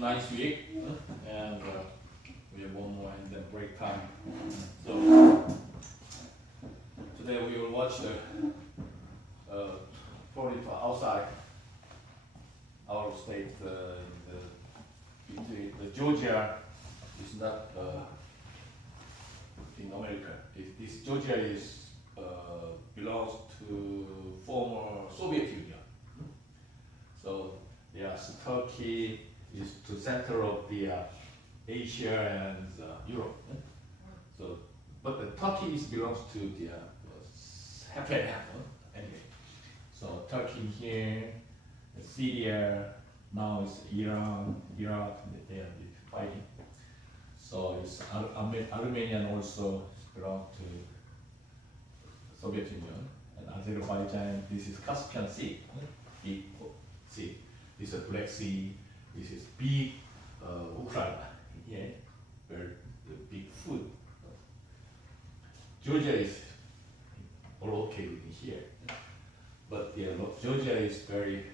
nice week, and we have one more and then break time. So today we will watch the foreign outside our state. The Georgia is not in America. This Georgia is belongs to former Soviet Union. So yes, Turkey is the center of the Asia and Europe. So, but the Turkey belongs to the half and half anyway. So Turkey here, Syria, now it's Iran, Iraq, they are fighting. So it's Armenian also belong to Soviet Union, and Azerbaijan. This is Caspian Sea, big sea. This is Black Sea. This is big Ukraine. Here, where the big food. Georgia is located in here, but Georgia is very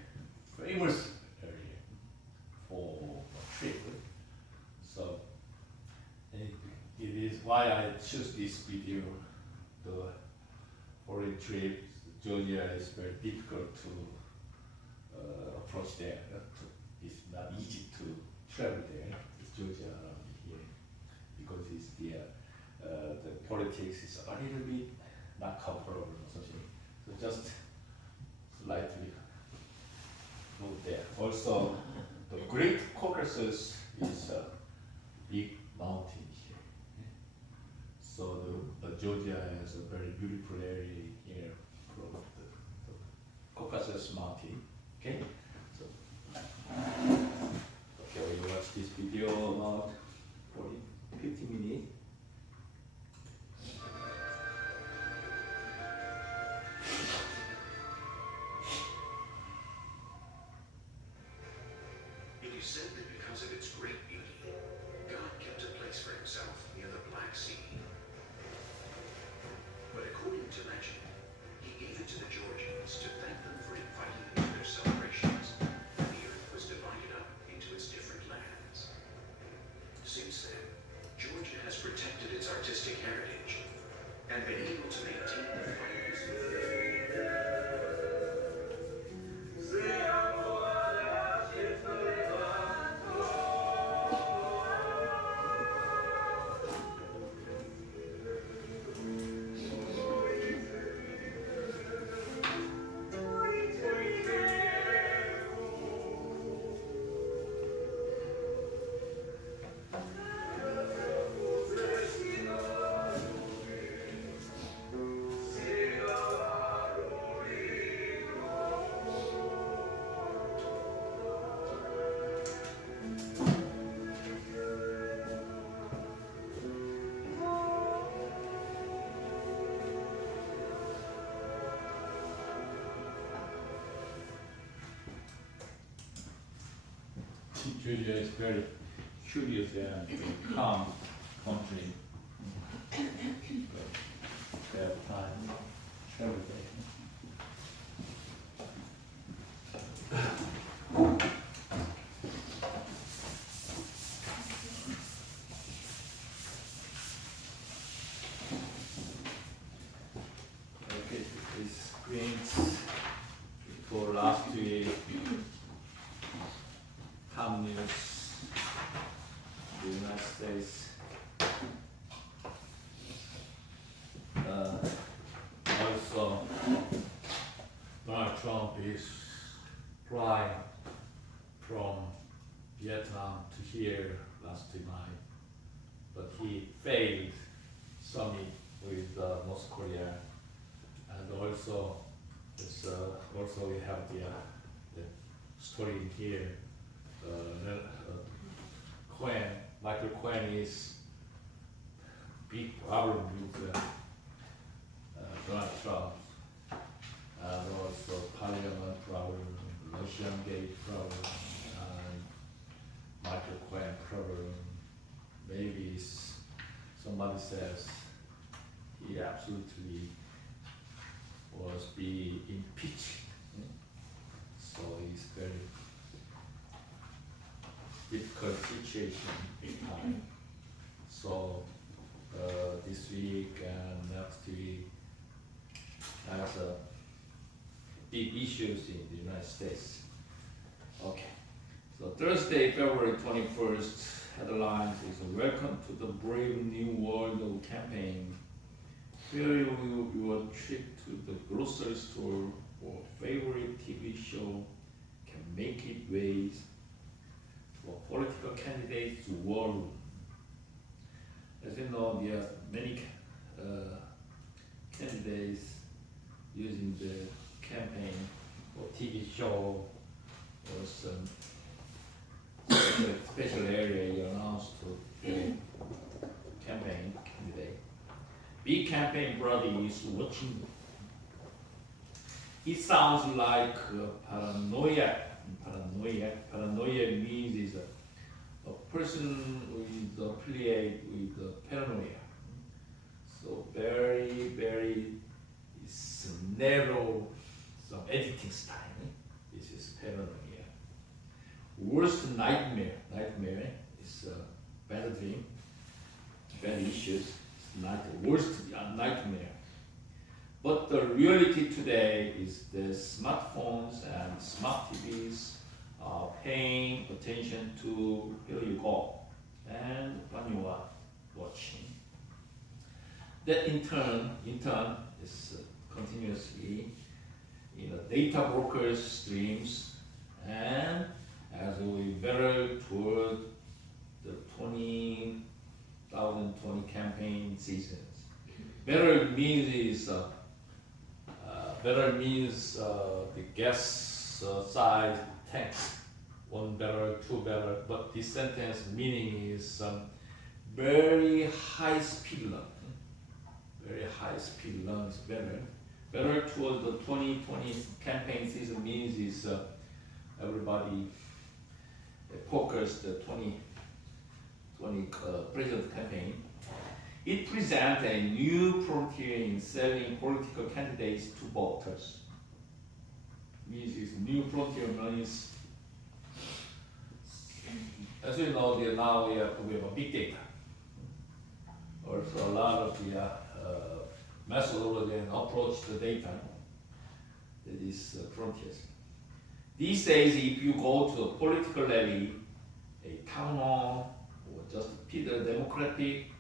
famous area for trip. So it is why I choose this video. The foreign trip, Georgia is very difficult to approach there. It's not easy to travel there. It's Georgia around here because it's the politics is a little bit not comfortable or something. So just slightly move there. Also, the Great Caucasus is a big mountain here. So the Georgia is a very beautiful area here from the Caucasus mountain. Okay, so okay, we watch this video about 50 minutes. It is said that because of its great beauty, God kept a place for himself near the Black Sea. But according to legend, he gave it to the Georgians to thank them for inviting him to their celebrations, and the earth was divided up into its different lands. Since then, Georgia has protected its artistic heritage and been able to maintain the finest. Georgia is very curious and calm country. They have time, travel there. Okay, this screens for last week. Top news, the United States. Also, Donald Trump is flying from Vietnam to here last night, but he failed summit with North Korea, and also, also we have the story in here. Michael Cohen is big problem with Donald Trump, and also Parliament problem, Russian gate problem, and Michael Cohen problem. Maybe somebody says he absolutely was be impeached. So it's very difficult political situation in time. So this week and next week has big issues in the United States. Okay. So Thursday, February 21st, headlines is Welcome to the Brave New World of Campaign. Here your trip to the grocery store or favorite TV show can make it ways for political candidates' war room. As you know, there are many candidates using the campaign or TV show or some special area you announced to the campaign candidate. Big campaign brother is watching. It sounds like paranoia. Paranoia means is a person with affiliate with paranoia. So very narrow some editing style. This is paranoia. Worst nightmare. Nightmare is a bad dream, bad issues. It's not the worst nightmare. But the reality today is the smartphones and smart TVs are paying attention to where you go and when you are watching. That in turn is continuously data brokers streams, and as we barrel toward the 2020 campaign seasons. Barrel means the gas size tanks, 1 barrel, 2 barrel, but this sentence meaning is very high speed run. Very high speed run is barrel. Barrel toward the 2020 campaign season means is everybody focused the 2020 president campaign. It presents a new frontier in selling political candidates to voters. Means it's new frontier means, as you know, now we have a big data. Also, a lot of the methodology and approach to data. That is frontiers. These days, if you go to a political rally, a town hall, or just a democratic,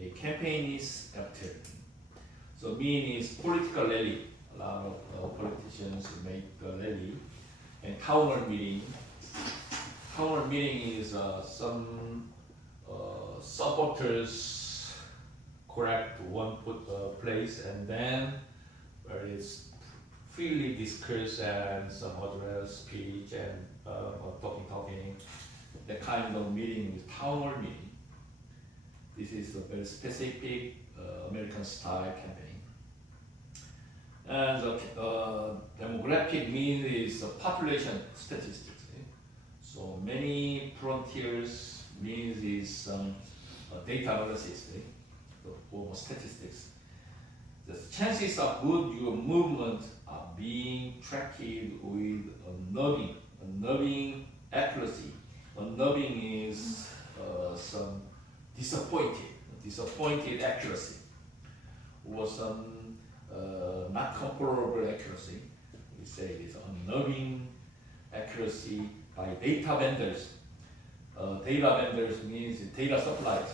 a campaign is active. So meaning is political rally. A lot of politicians make a rally, and town hall meeting. Town hall meeting is some supporters correct one place, and then where it's freely discuss and some address, speech, and talking. The kind of meeting is town hall meeting. This is a very specific American style campaign. And the demographic means is population statistics. So many frontiers means is data analysis or statistics. The chances are good your movement are being tracked with a numbing accuracy. A numbing is some disappointed accuracy, or some not comparable accuracy. We say it is unnerving accuracy by data vendors. Data vendors means data supplies.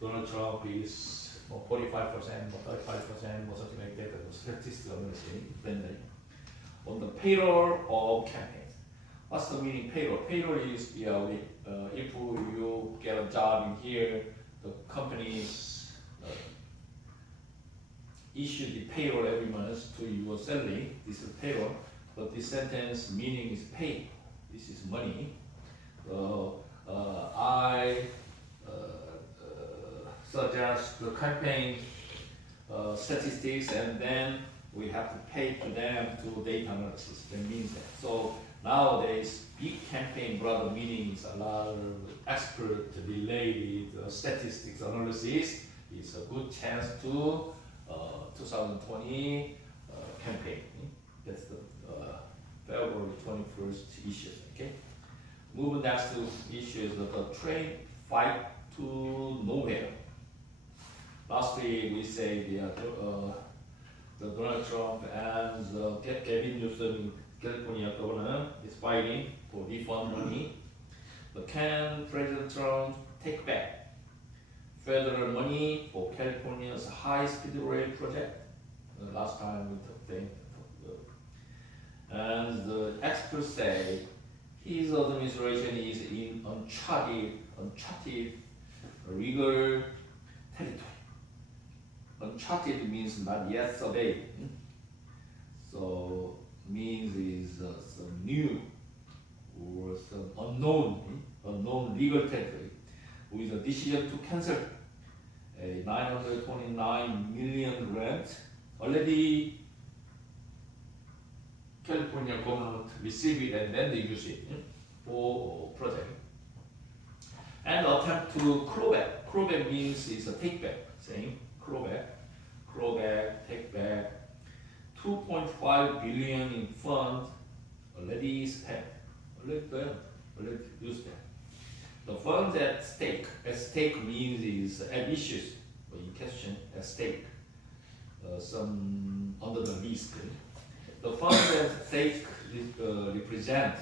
Donald Trump is 45%, 35%, or something like that. Statistical vendor on the payroll of campaigns. What's the meaning payroll? Payroll is if you get a job in here, the companies issue the payroll every month to your salary. This is payroll, but this sentence meaning is pay. This is money. I suggest the campaign statistics, and then we have to pay to them to data analysis. That means that. So nowadays, big campaign brother meetings, a lot of expert related statistics analysis is a good chance to 2020 campaign. That's the February 21st issues. Okay. Move next to issue is the trade fight to nowhere. Last week we say the Donald Trump and the Gavin Newsom California governor is fighting for refund money. But can President Trump take back federal money for California's high-speed rail project? Last time we talked and the experts say his administration is in uncharted legal territory. Uncharted means not yet surveyed. So means is some new or some unknown legal territory with a decision to cancel a 929 million grant. Already California government receive it and then they use it for project. And attempt to clawback. Clawback means is a take back. Same clawback, take back. 2.5 billion in funds already spent, already used them. The funds at stake means is at issues or in question at stake. Some under the risk. The funds at stake represent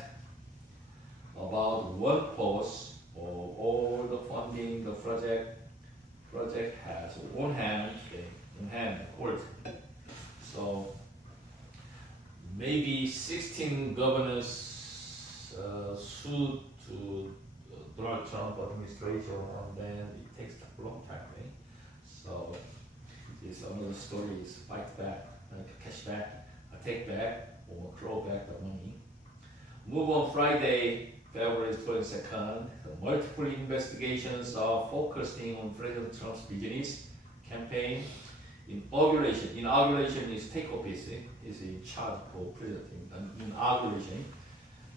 about 1/4 of all the funding the project has on hand, hold. So maybe 16 governors sued to Donald Trump administration, and then it takes a long time. Right? So this another story is fight back, cash back, take back, or claw back the money. Move on Friday, February 22nd. Multiple investigations are focusing on President Trump's business campaign. Inauguration is take office. Is in charge for president. Inauguration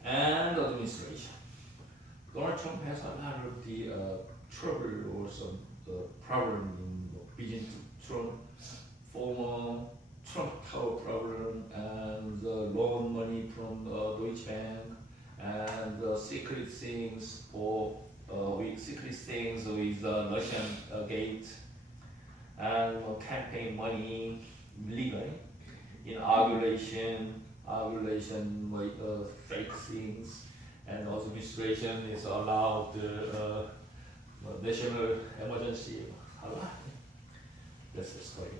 and administration. Donald Trump has a lot of the trouble or some problem in business. Trump, former Trump Tower problem and the loan money from Deutsche Bank and secret things with Russian gate and campaign money legally. Inauguration fake things, and administration is allowed national emergency. That's the story.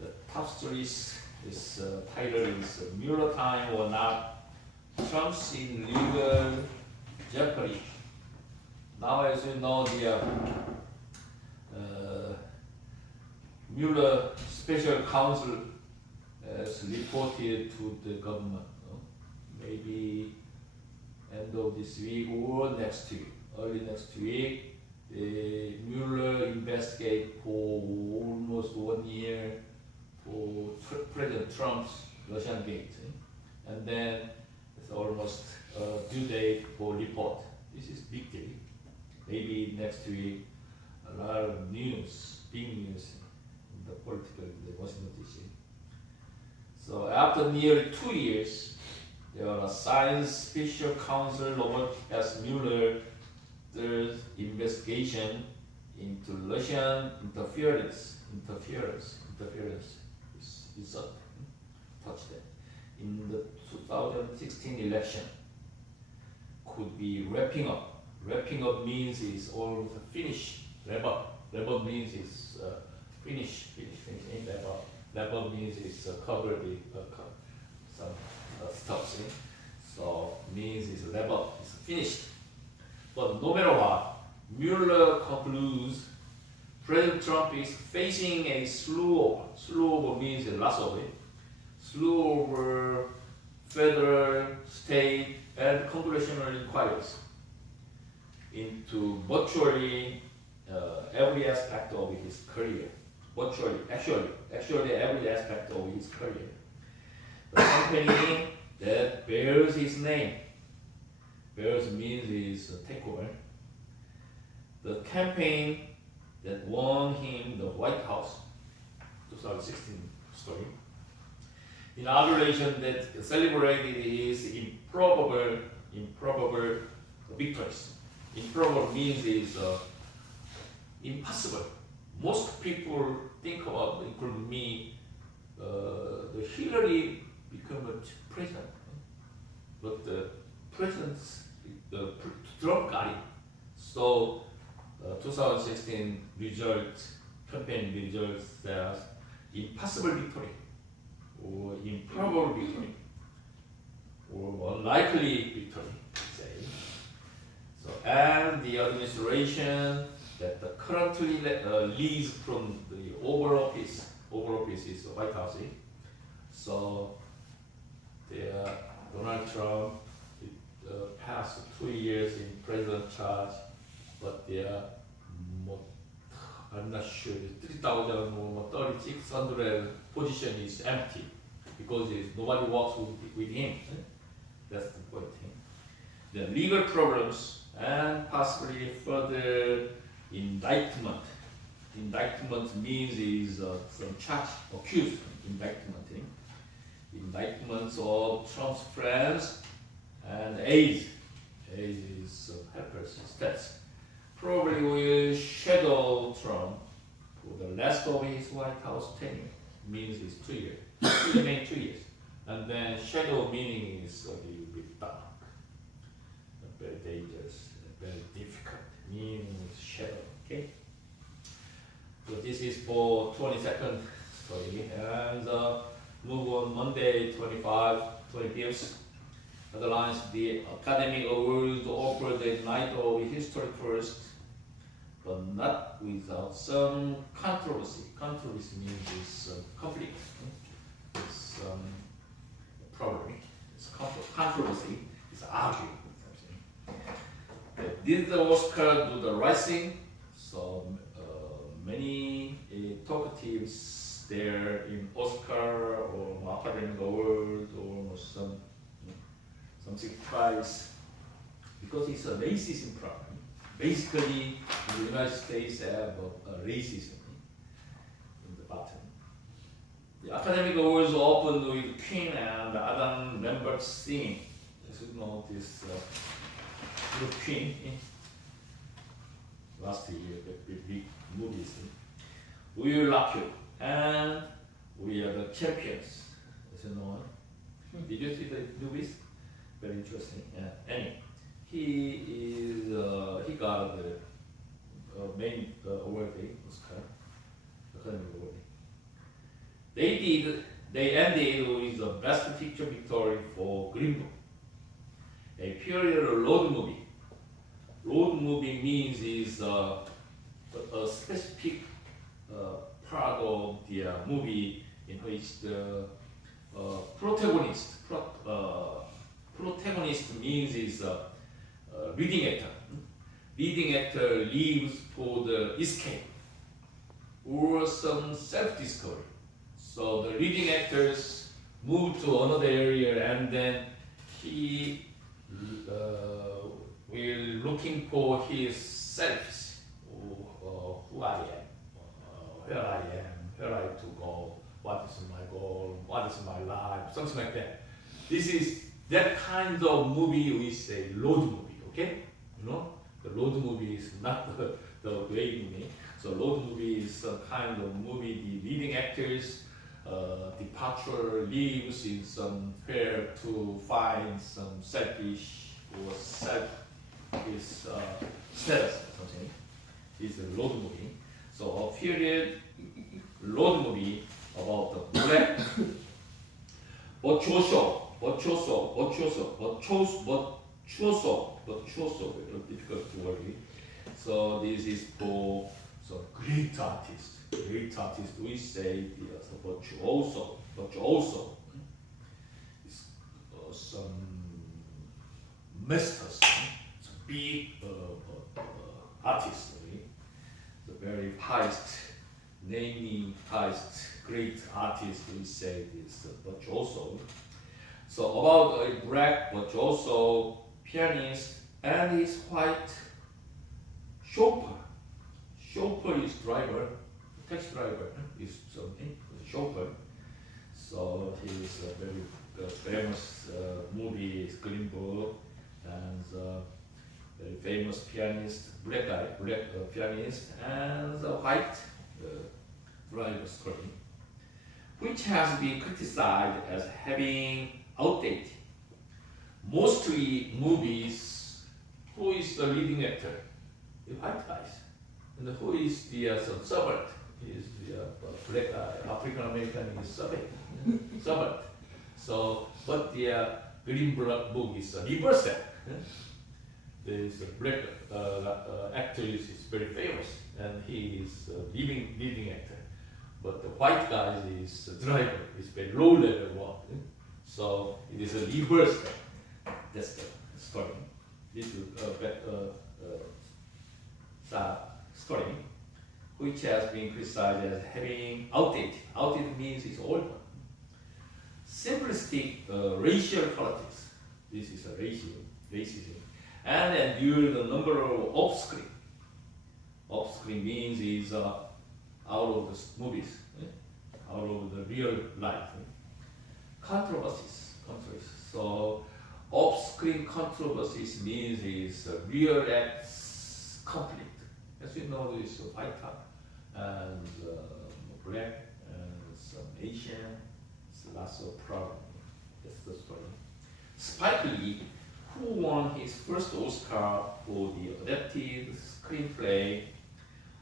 The top stories is title is Mueller time or not. Trump's in legal jeopardy. Now, as you know, the Mueller special counsel has reported to the government. Maybe end of this week or next week, early next week. The Mueller investigate for almost 1 year for President Trump's Russian gate, and then it's almost due date for report. This is big deal. Maybe next week, a lot of news, big news in the political, the Washington DC. So after nearly 2 years, there are signs special counsel Robert S. Mueller's investigation into Russian interference is up, touched that. In the 2016 election could be wrapping up. Wrapping up means is almost finished. Wrap up means is finish. Ain't wrap up. Wrap up means is cover the some stuff. See? So means is wrap up. It's finished. But no matter what, Mueller concludes President Trump is facing a slew over means lots of it. Slew over federal, state, and congressional inquiries into virtually every aspect of his career. Actually every aspect of his career. The company that bears his name, bears means is takeover. The campaign that won him the White House, 2016 story. Inauguration that celebrated his improbable victories. Improbable means is impossible. Most people think about, including me, the Hillary become a president, but the president's Trump got it. So 2016 campaign results says impossible victory, or improbable victory, or unlikely victory, say. So, and the administration that currently leads from the Oval Office is the White House. So, Donald Trump passed 2 years in president charge, but I'm not sure, 3,000 or 3,600 position is empty because nobody works with him. That's the point. The legal problems and possibly further indictment. Indictment means is some charge, accused indictment. Indictments of Trump's friends and aides. Aides is helpers, stats. Probably will shadow Trump for the rest of his White House tenure. Means is 2 years. He remain 2 years. And then shadow meaning is a little bit dark, very dangerous, very difficult. Meaning is shadow. Okay. So this is for 22nd story, and move on Monday 25th. Underlines the academic awards offered the night of history first, but not without some controversy. Controversy means it's conflict. It's problem. It's controversy. It's arguing. Did the Oscar do the right thing? So many talkatives there in Oscar or academic award or something prize, because it's a racism problem. Basically, the United States have racism in the bottom. The academic awards opened with Queen and Adam Lambert singing. As you know, this Queen last year, the big movies. We will rock you, and we are the champions. As you know, did you see the movies? Very interesting. Anyway, he got the main award, Oscar, academic award. They ended with the best picture victory for Green Book, a period road movie. Road movie means is a specific part of the movie in which the protagonist means is leading actor. Leading actor leaves for the escape or some self-discovery. So the leading actors move to another area, and then he will looking for his selves, who I am, where I am, where I to go, what is my goal, what is my life, something like that. This is that kind of movie we say road movie, okay? You know, the road movie is not the way movie. So road movie is some kind of movie. The leading actors departure leaves in somewhere to find some selfish or his status or something. It's a road movie. So a period road movie about the black virtuoso, very difficult to work with. So this is for some great artists. Great artists, we say the virtuoso. It's some masters, some big artists, the very highest, naming highest, great artist, we say this virtuoso. So about a black virtuoso pianist and his white chauffeur. Chauffeur is driver, taxi driver is something, chauffeur. So he is a very famous movie, Green Book, and very famous pianist, black guy, pianist, and the white driver story, which has been criticized as having outdated. Mostly movies, who is the leading actor? The white guys. And who is the servant? Is the black guy, African American is servant. So, but the Green Book is reversed. This black actor is very famous, and he is leading actor. But the white guy is driver, is very low level one. So it is a reverse. That's the story. This is story, which has been criticized as having outdated. Outdated means it's old. Simplistic racial politics. This is a racism. And then due the number of off-screen. Off-screen means is out of the movies, out of the real life. Controversies. So off-screen controversies means is real acts conflict. As you know, it's white and black and some Asian. It's lots of problems. That's the story. Spike Lee, who won his first Oscar for the adapted screenplay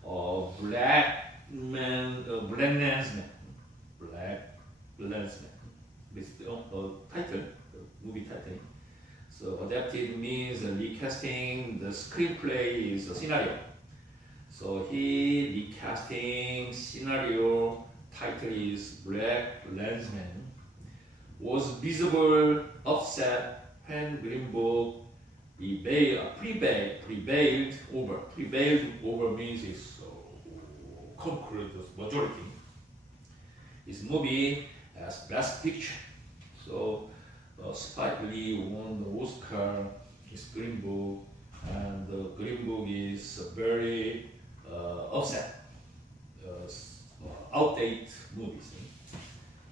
of Black Landsman. This is the title, the movie title. So adapted means recasting the screenplay is a scenario. So he recasting scenario title is Black Landsman was visible upset when Green Book prevailed over. Prevailed over means it's concrete majority. This movie as Best Picture. So Spike Lee won the Oscar. His Green Book, and the Green Book is very upset, outdated movies,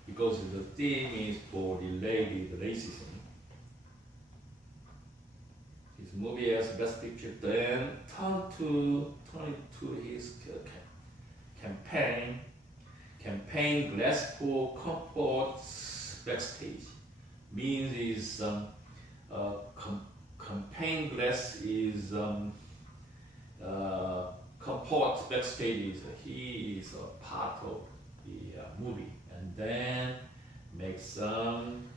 because the theme is for related racism. His movie as Best Picture, then turned to his campaign glass for comforts backstage. Means is campaign glass is comfort backstage. He is a part of the movie, and then make some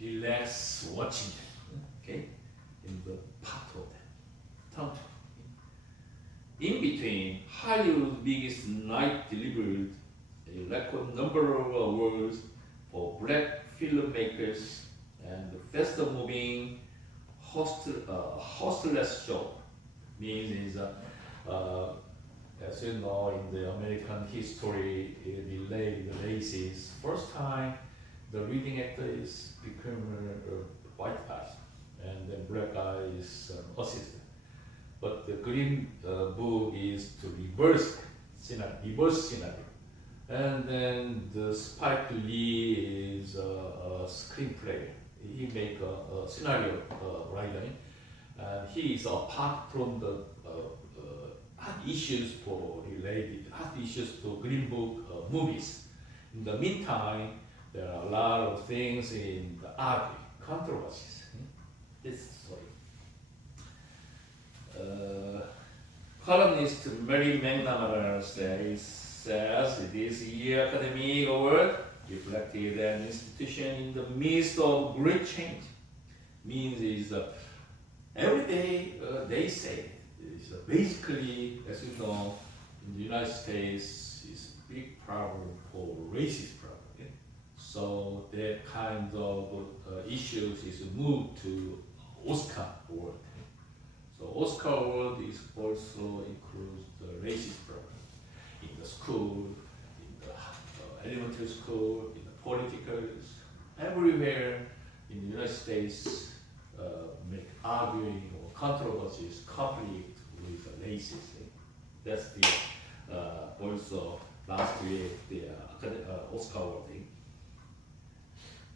relax watching. Okay, in the part of that. In between, Hollywood's biggest night delivered a record number of awards for black filmmakers and the faster moving hostless show. Means is as you know, in the American history, related races. First time the leading actor is become a white guy, and the black guy is assistant. But the Green Book is to reverse scenario. And then the Spike Lee is a screenplay. He make a scenario writer, and he is apart from the hot issues for related hot issues to Green Book movies. In the meantime, there are a lot of things in the argument, controversies. This story. Columnist Mary McNamara says this year academic award reflected an institution in the midst of great change. Means is every day they say is basically, as you know, in the United States is a big problem for racist problem. Okay? So that kind of issues is moved to Oscar award. So Oscar award is also includes the racist problem in the school, in the elementary school, in the politicals, everywhere in the United States make arguing or controversies, conflict with the racism. That's the also last week the Oscar award thing.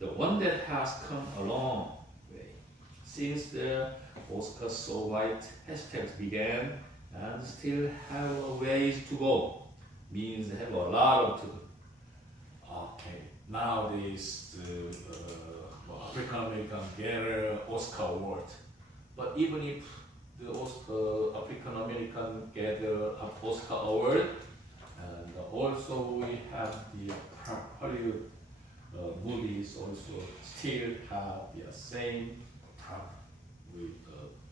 The one that has come a long way since the Oscar so white hashtags began and still have a ways to go. Means have a lot of to do. Okay, nowadays the African American get an Oscar award, but even if the Oscar African American get an Oscar award, and also we have the Hollywood movies also still have the same problem with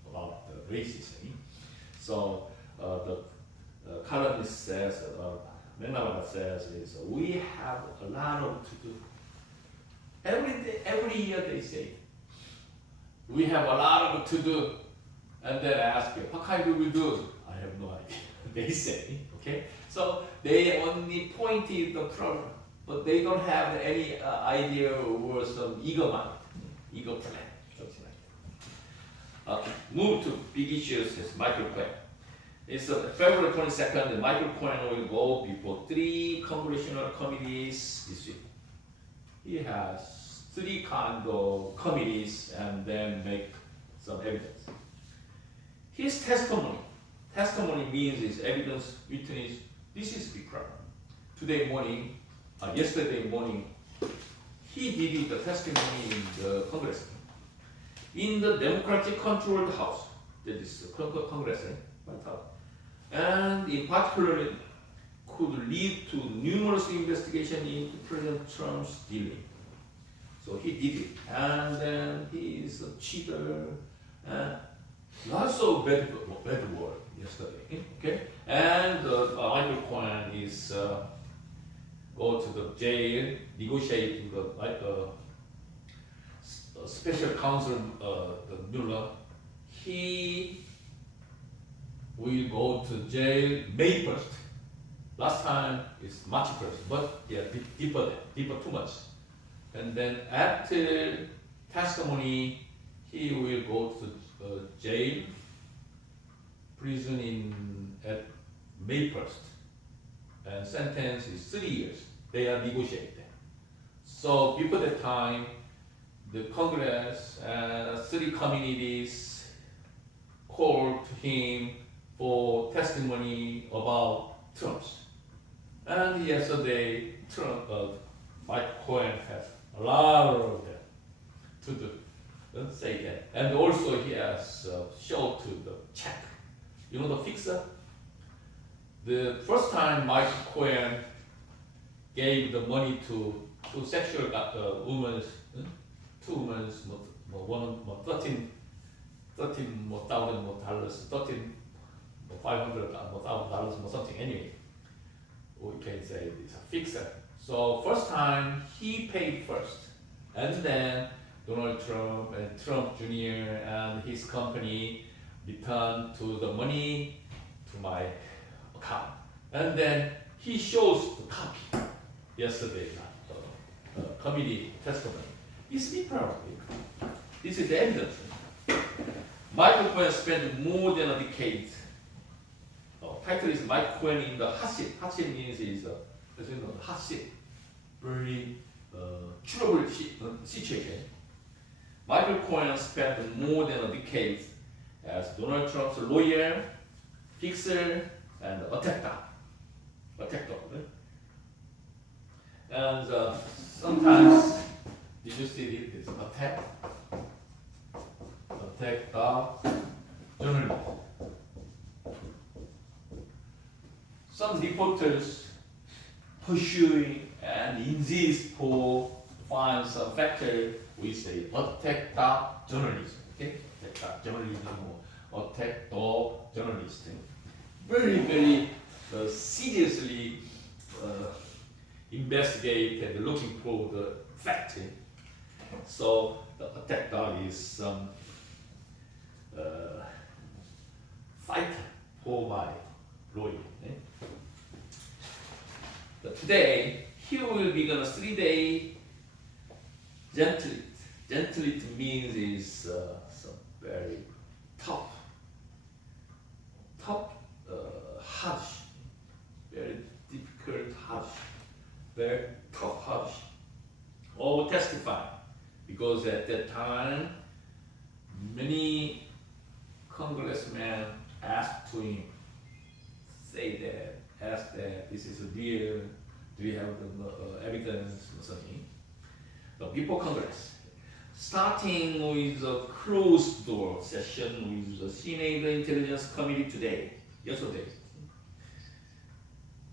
about the racism. So the columnist says, McNamara says, is we have a lot of to do. Every year they say, we have a lot of to do, and then I ask you, what kind do we do? I have no idea. They say, okay. So they only pointed the problem, but they don't have any idea or some eager mind, eager plan, something like that. Okay, move to big issues is Michael Cohen. It's February 22nd, Michael Cohen will go before 3 congressional committees this week. He has 3 kind of committees and then make some evidence. His testimony means is evidence, witness. This is big problem. Yesterday morning, he did the testimony in the Congress. In the Democratic controlled House, that is Congress, White House. And in particular, could lead to numerous investigations into President Trump's dealing. So he did it, and then he is a cheater, and lots of bad word yesterday. Okay, and Michael Cohen is go to the jail, negotiate with special counsel Mueller. He will go to jail May 1st. Last time is March 1st, but yeah, deeper too much. And then after testimony, he will go to jail, prison at May 1st. And sentence is 3 years. They are negotiating. So before that time, the Congress and 3 communities called to him for testimony about Trump's. And yesterday, Mike Cohen has a lot of them to do. Let's say that. And also he has showed to the check. You know the fixer? The first time Mike Cohen gave the money to sexual women, 2 women, one $13,500 something anyway. We can say it's a fixer. So first time he paid first, and then Donald Trump and Trump Jr. and his company returned to the money to my account, and then he shows the copy yesterday, committee testimony. It's me probably. This is the evidence. Michael Cohen spent more than a decade. Title is Michael Cohen in the hot seat. Hot seat means is hot seat, very trouble situation. Michael Cohen spent more than a decade as Donald Trump's lawyer, fixer, and attack dog. And sometimes, did you see this attack dog journalist? Some reporters pursuing and insist for find some factor. We say attack dog journalism. Okay, attack dog journalism or attack dog journalism. Very seriously investigate and looking for the fact. So the attack dog is some fighter for my lawyer. But today he will be gonna 3-day gently. Gently means is some very tough, harsh, very difficult, harsh, very tough, harsh. All testify, because at that time many congressmen asked to him, say that, ask that this is real, do you have the evidence or something? But before Congress, starting with a closed door session with the Senate Intelligence Committee yesterday.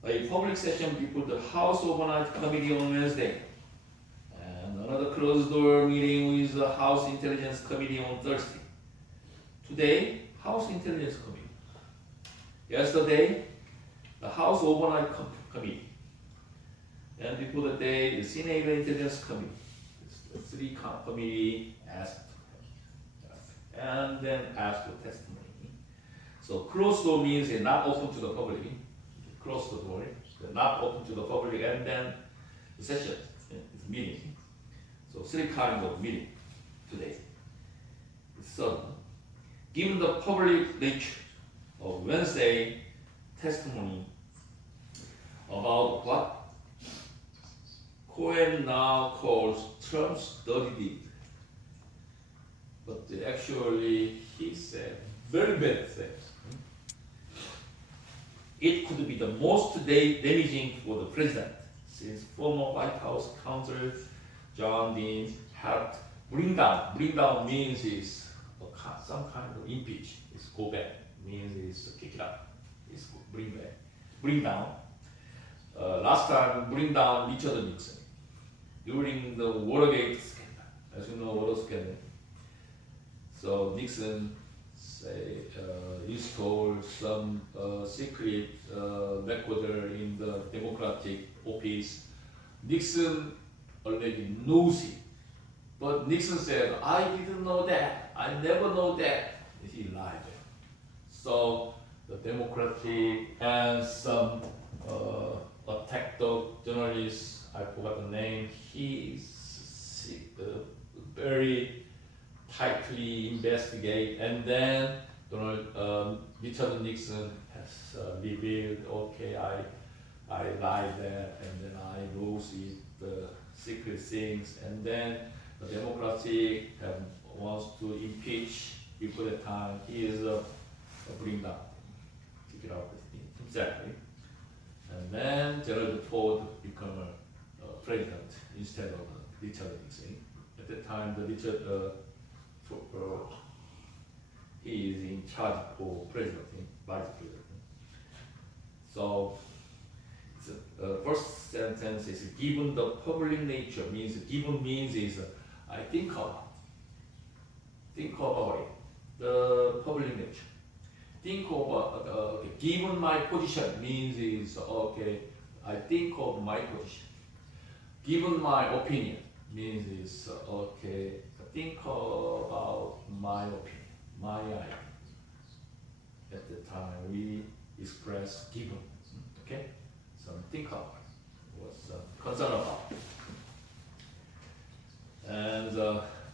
A public session before the House Overnight Committee on Wednesday. And another closed door meeting with the House Intelligence Committee on Thursday. Today, House Intelligence Committee. Yesterday, the House Overnight Committee. And before the day, the Senate Intelligence Committee. The three committee asked, and then asked for testimony. So closed door means it's not open to the public. Close the door, not open to the public, and then the session is meeting. So three kinds of meeting today. So, given the public nature of Wednesday testimony about what Cohen now calls Trump's dirty deed, but actually he said very bad things. It could be the most damaging for the president, since former White House counsel John Dean helped bring down. Bring down means is some kind of impeach. It's go back. Means is kick it up. It's bring back. Bring down. Last time, bring down Richard Nixon during the Watergate scandal. As you know, Watergate scandal. So Nixon installed some secret recorder in the Democratic office. Nixon already knows it, but Nixon said, "I didn't know that. I never know that." He lied. So the Democratic and some attacked the journalist. I forgot the name. He's very tightly investigate, and then Richard Nixon has revealed, okay, I lied that, and then I wrote it, the secret things, and then the Democratic wants to impeach before the time. He is bring down, take it out exactly, and then Gerald Ford become a president instead of Richard Nixon. At the time, the Richard he is in charge for president, vice president. So the first sentence is given the public nature means given means is I think about it, the public nature. Think about okay, given my position means is okay, I think of my position. Given my opinion means is okay, think about my opinion, my idea. At the time we express given, okay? So think about what's concerned about. And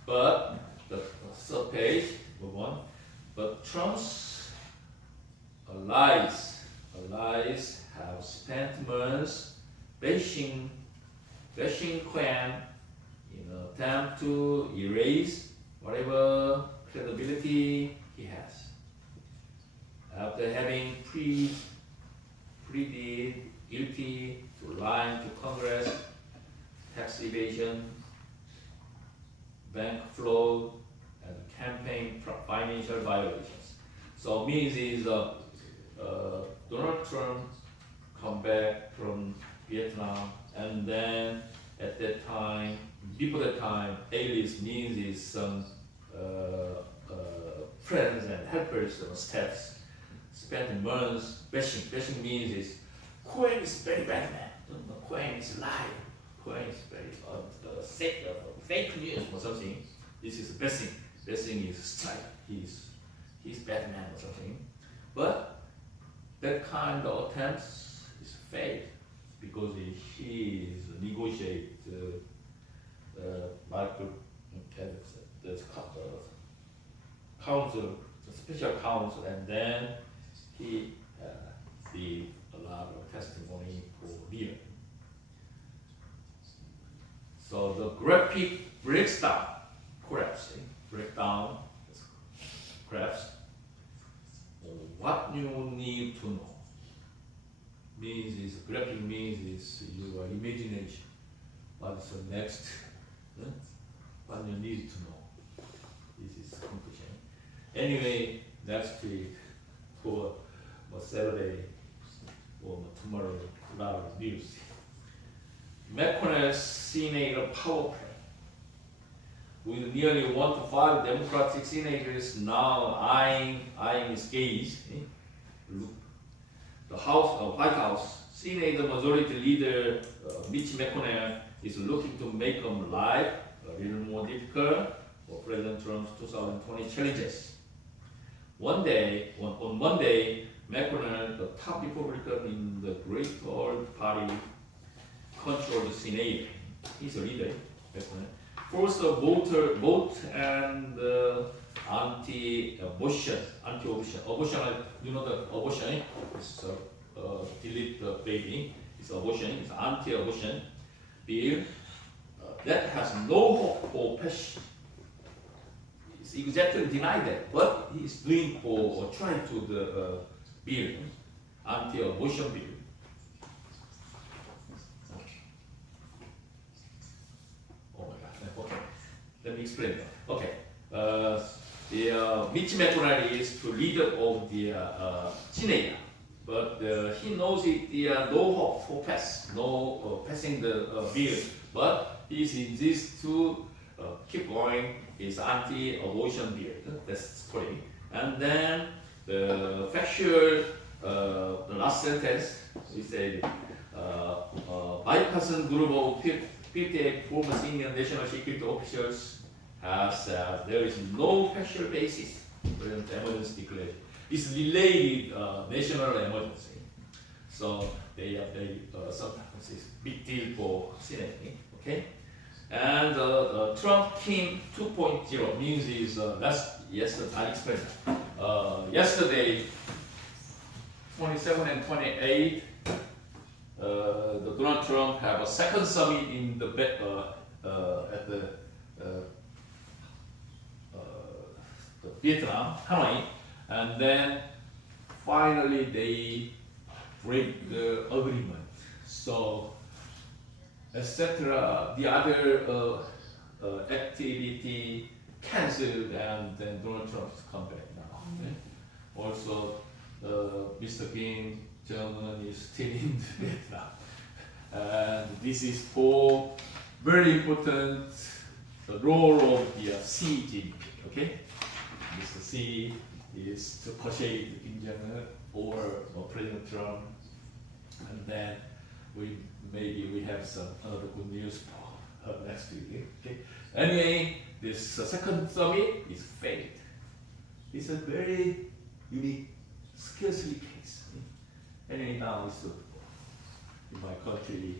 but the third page, move on. But Trump's allies have spent months bashing Cohen in an attempt to erase whatever credibility he has. After having pleaded guilty to lying to Congress, tax evasion, bank fraud, and campaign financial violations. So means is Donald Trump come back from Vietnam, and then at that time, before that time, alias means is some friends and helpers and staffs spent months bashing. Bashing means is Cohen is very bad man. Cohen is lying. Cohen is very fake news or something. This is bashing. Bashing is strike. He's bad man or something. But that kind of attempts is fake because he is negotiate like the council, the special counsel, and then he did a lot of testimony for Lear. So the graphic breaks down, collapse, breakdown, what you need to know. Means is graphic means is your imagination. What's the next? What you need to know. This is conclusion. Anyway, next week for Saturday or tomorrow, a lot of news. McConnell's senator power play. With nearly 1 to 5 Democratic senators now eyeing his gaze, the White House Senate Majority Leader Mitch McConnell is looking to make life a little more difficult for President Trump's 2020 challenges. On Monday, McConnell, the top Republican in the Great Old Party, controlled the Senate. He's a leader, McConnell. Forced a vote and anti-abortion, you know the abortion, it's delete the baby, it's abortion, it's anti-abortion bill that has no hope for passage. It's exactly denied that, but he's doing or trying to the bill, anti-abortion bill. Okay, let me explain that. Okay, Mitch McConnell is the leader of the Senate, but he knows no hope for passing the bill, but he insists to keep going his anti-abortion bill. That's the story. And then the factual, the last sentence, we said, bipartisan group of 58 former senior national security officials has said there is no factual basis for the emergency declared. It's related national emergency. So they sometimes it's big deal for Senate, okay? And Trump King 2.0 means is yesterday I explained that. Yesterday, 27 and 28. The Donald Trump have a second summit in the at the Vietnam, Hanoi, and then finally they break the agreement. So, etc. The other activity cancelled, and then Donald Trump's come back now. Okay? Also, Mr. Kim Jong-un is still in Vietnam. And this is for very important the role of the Xi Jinping, okay? Mr. Xi is to persuade Kim Jong-un or President Trump, and then maybe we have some other good news for next week, okay? Anyway, this second summit is failed. It's a very unique, scarcely case. Anyway, now it's in my country,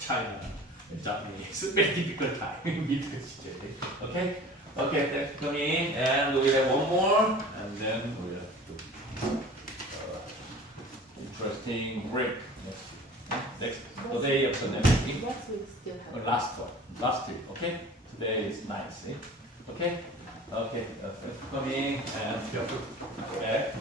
China, and Japanese, it's a very difficult time in between situation. Okay? Okay, thanks for coming, and we have one more, and then we have to interesting break next the day of the next week. Next week still have. Last week, okay? Today is nice, okay? Okay, thanks for coming, and feel free to go back.